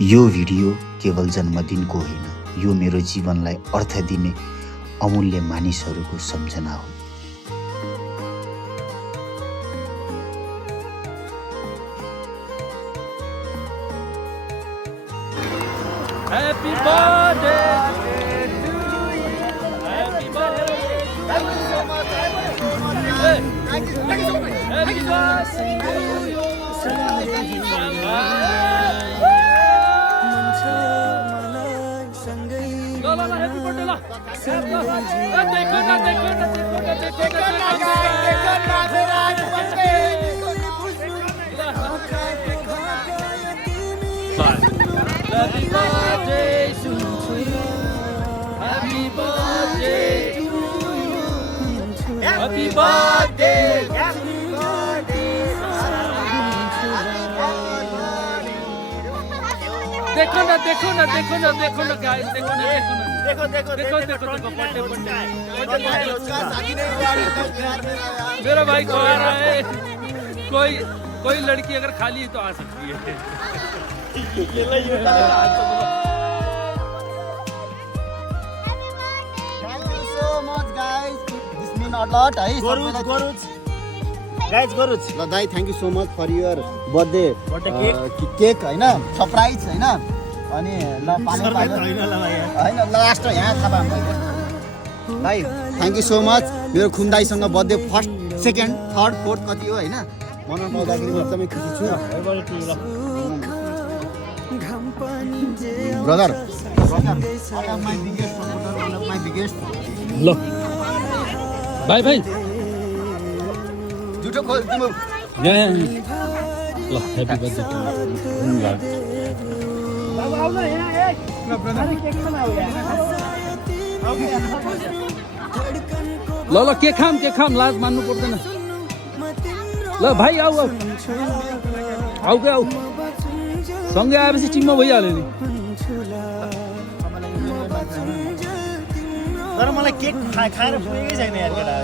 यो भिडियो केवल जन्मदिनको होइन, यो मेरो जीवनलाई अर्थ दिने अमूल्य मानिसहरूको सम्झना हो। Happy birthday to you. Happy birthday. Thank you so much. Thank you so much. Happy birthday to you. La happy birthday la. देखो ना Happy birthday to you. Happy birthday to you. Happy birthday. Happy birthday. देखो ना guys, देखो ना मेरा भाई को आ रहा है। कोई लड़की अगर खाली है तो आ सकती है। Thank you so much guys. This means a lot. Guys, ल दाइ thank you so much for your birthday cake होइन सरप्राइज होइन अनि ल होइन लास्ट यहाँ थाहा दाइ थ्याङ्क यू सो मच मेरो खुन दाइसँग birthday first second third fourth कति हो होइन मनाउन पाउँदाखेरि म एकदमै खुसी छु ब्रदर माई बिगेस्ट ल भाइ जुटो खोल तिम्रो यहाँ ल ह्यापी बर्थडे ल के खाम लाज मान्नु पर्दैन ल भाइ आऊ सँगै आएपछि टिममा भइहाल्यो नि तर मलाई केक खाएर पुगेकै छैन यार केटा